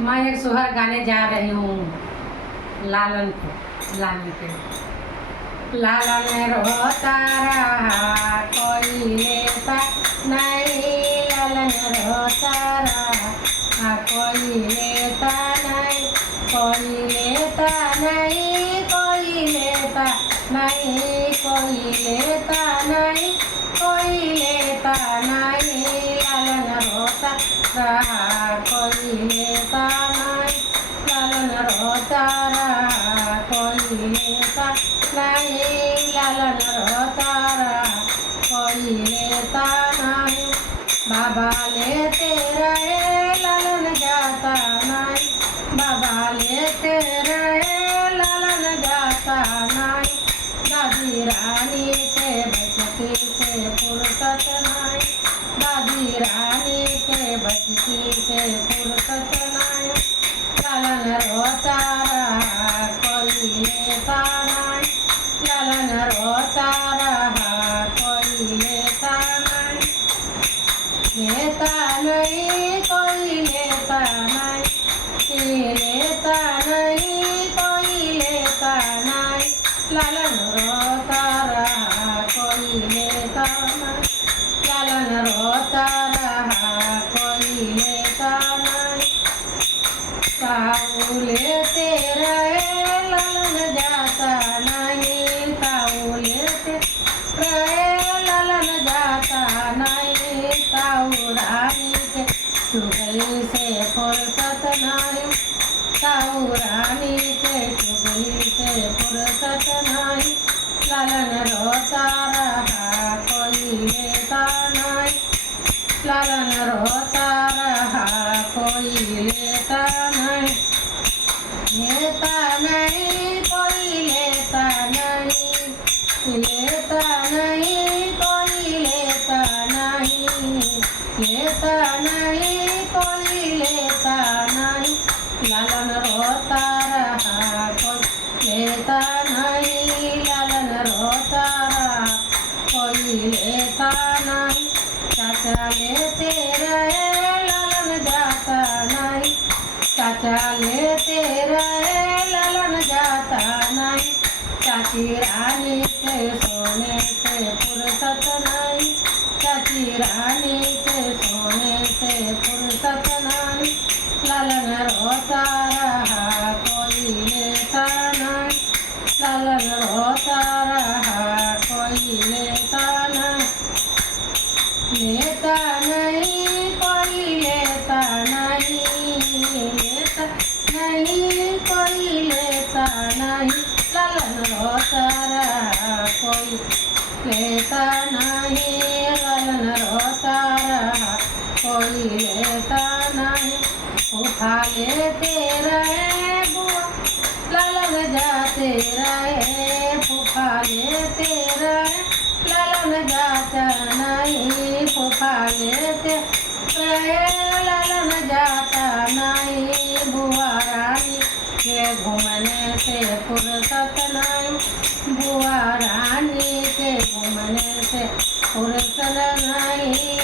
मैं एक सोहर गाने जा रही हूँ लालन को, लालन के। लालन रोता रहा कोई लेता नहीं, लालन रोता रहा कोई लेता नहीं, कोई लेता नहीं, कोई लेता नहीं, कोई लेता नहीं, कोई लेता नहीं। लालन रोता रहा कोई लेता नहीं, लालन रोता रहा कोई लेता नहीं, लालन रोता रहा कोई लेता नहीं। बाबा लेते रहे लालन जाता नहीं, बाबा लेते रहे लालन जाता नहीं। दादी रानी के बचती से फुर्सत नहीं, दादी रानी के बचती से फुर्सत नहीं। लालन रोता रहा कोई लेता नहीं, लालन रोता रहा कोई लेता नहीं, लेता नहीं, कोई लेता नहीं, लेता नहीं, कोई लेता नहीं। लालन रोता रहा कोई लेता नहीं, लालन रोता रहा कोई लेता नहीं। ताऊ लेते रहे लालन जाता नहीं, ताऊ लेते रहे लालन जाता नहीं। ताऊ रानी के चुगली से फुर्सत नहीं, ताऊ रानी के चुगली से फुर्सत नहीं। लालन रोता रहा कोई लेता नहीं, लालन रोता रहा कोई लेता नहीं, लेता नहीं, कोई लेता नहीं, लेता नहीं, कोई लेता नहीं, लेता नहीं, कोई लेता नहीं। लालन रोता रहा कोई लेता नहीं, लालन रोता रहा कोई लेता नहीं। चाचा लेते रहे लालन जाता नहीं, चाचा लेते रहे लालन जाता नहीं। चाची रानी के सोने से फुर्सत नहीं, चाची रानी के सोने से फुर्सत नहीं। लालन रोता रहा कोई लेता नहीं, लालन रोता रहा कोई लेता नहीं, लेता नहीं, कोई लेता नहीं, लेता नहीं, कोई लेता नहीं। लालन रोता रहा कोई लेता नहीं, लालन रोता रहा कोई लेता नहीं। फूफा लेते रहे बुआ लालन जाते रहे, फूफा लेते रहे लालन जाता नहीं, फूफा लेते रहे लालन जाता नहीं। बुआ रानी के घूमने से फुर्सत नहीं, बुआ रानी के घूमने से फुर्सत नहीं।